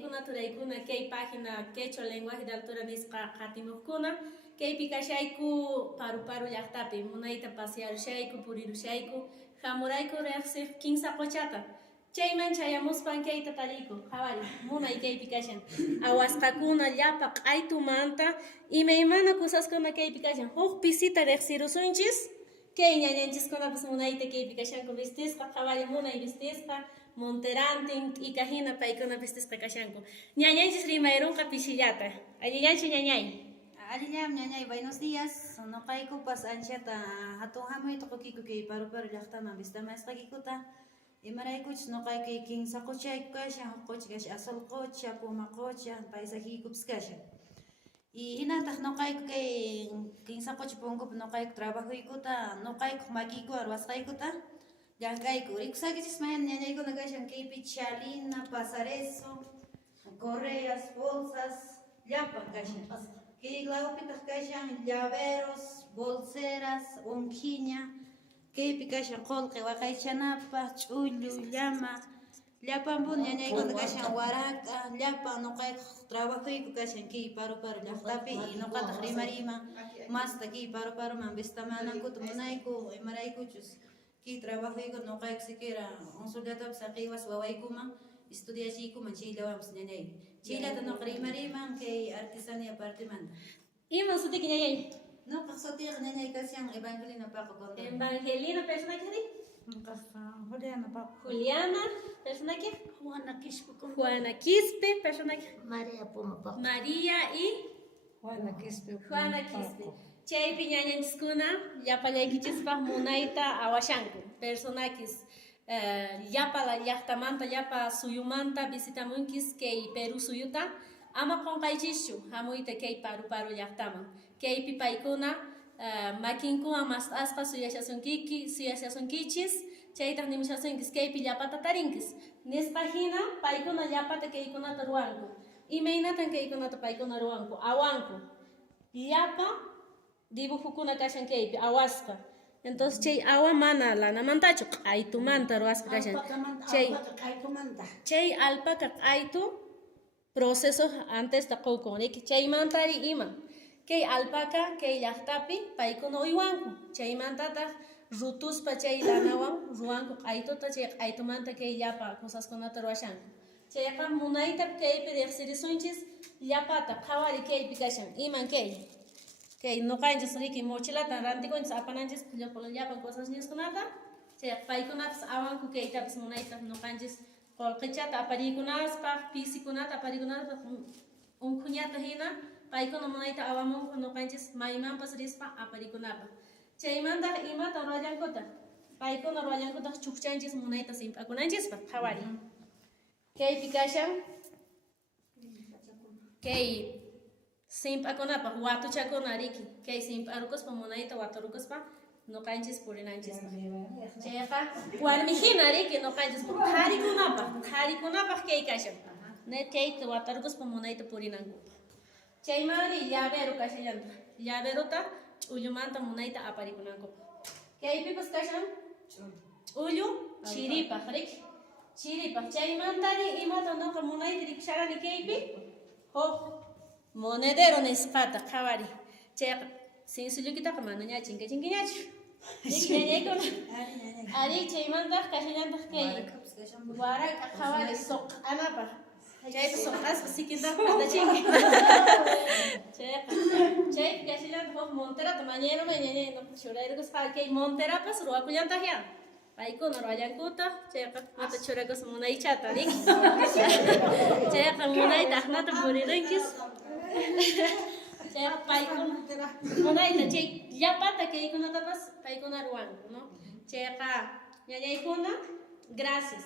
yayaykuna turaykuna kay página quechua lenguaje de altura nisqa qatimuqkuna kaypi kashayku paru llaqtapi munayta pasearushayku purirushayku hamurayku riqsiq kimsa quchata chayman chayamuspan kayta tariyku qhawari munay kaypi kashan awasqakuna llapa q'aytumanta imaymana kusaskuna kaypi kashan huk pisita riqsirusunchis kay ñañanchiskunapas munayta kaypi kashanku vestisqa qhawari munay vestisqa monterantin t'ika hina paykuna vestisqa kashanku ñañanchis rimayrunqa pishillata allillachu ñañay. Alillam ñañay, buenos días. Noqaykupas anchata hatun hamuita qukiku kay paru llaqtaman vistamasqakikuta imaraykuchus noqayki kinsa quchayku kashan, huk qucha kashan azul qucha, puma qucha, paisajikupas kashan. Y hinataq noqayku kay kinsa qucha punkupi noqayku trabajuykuta noqayku makiykuwan ruwasqaykuta llank'ayku rikusakichispas mayana ñañaykuna kashan kaypi chalina, pasareso, correas, bolsas, llapan kashan. Kay lawpitas kashan llaveros, bolseras, unquiña, kaypi kashan qullqi waqaychanapaq, ch'ullu, llama, llapanpun ñañaykuna kashan waraqa, llapan noqayku trabajuyku kashan kay paru llaqtapi y noqataq rima masta kay paruman vistamanankuta munayku imaraykuchus kay trabajuyku noqayku siquiera unsullatapas saqiywas wawaykuman estudiachiykuman chayllawanpas ñañay. Chaylata noqa riman kay artesanía partemanta. Ima sutiki ñañay? Noqa sutiqa ñañay kashan Evangelina Paco Contreras. Evangelina personaje ri? Juliana Paco. Juliana personaje? Juana Quispe. Juana Quispe personaje? María Puma Paco. María y Juana Quispe. Juana Quispe. Chaypi ñañanchiskuna llapallaykichispa munayta awashanku personajes llapa llaqtamanta llapa suyumanta visitamunkis kay Perú suyuta ama qunqaychischu hamuyta kay paru llaqtaman kaypi paykuna makinkuwan mas'asqa suyashasунkichis chaytaq nimushasunkis kaypi llapata tarinkis nisqa hina paykuna llapata kaykunata ruwanku imaynatan kaykunata paykuna ruwanku awanku llapa dibujukuna kashan kaypi awasqa. Entonces chay awa mana lanamantachu q'aytumanta ruwasqa kashan chay alpaca q'aytu proceso antes ta qawkunriki chaymantari ima kay alpaca kay llaqtapi paykuna uywanku chaymantataq rutuspa chay lanawan ruwanku q'aytuta chay q'aytumanta kay llapa cosaskunata ruwashanku chayqa munayta kaypi riqsirisunchis llapata qhawari kaypi kashan iman kay nuqanchis riki mochilata rantikunchis apananchis llapan cosas niskunata chay paykunapas awanku kaytapas munayta nuqanchis qullqichata apariykunaspaq pisikunata apariykunaspaq unquñata hina paykuna munayta awamunku nuqanchis maymanpas rispa apariykunapaq chaymanta imata ruwallankutaq paykuna ruwallankutaq chukchanchis munayta simp'akunanchispaq qhawari kaypi kashan kay simp'akunapaq watuchakuna riki kay simp'arukuspa munayta waturukuspa nuqanchis purinanchispaq chayqa warmijina riki nuqanchis qharikunapaq kay kashan kayta watarukuspa munayta purinankupaq chaymari llavero kashallanta llaverota ch'ullumanta munayta aparikunankupaq kaypipas kashan ch'ullu chiripaq riki chiripaq chaymantari imata nuqa munayta rikshani kaypi huk monedero nisqata qhawari chayqa sinsullukitaqa mana ña chinkachinkiñachu ñañaykuna ari chaymantaq kashallantaq kay waraqa qhawari soq'anapaq chaypi soq'asqa sikintaqa patachinki chaypi kashallantaq huk monterata mañayrumay ñañay churayrukusqa kay monterapas ruwakullantaq ya paykuna ruwallankutaq chayqa mata churakuspa munaychata riki chayqa munayta aqnata purirunkis chayqa paykuna munayta chay llapata kaykunatapas paykuna ruwanku no chayqa ñañaykuna gracias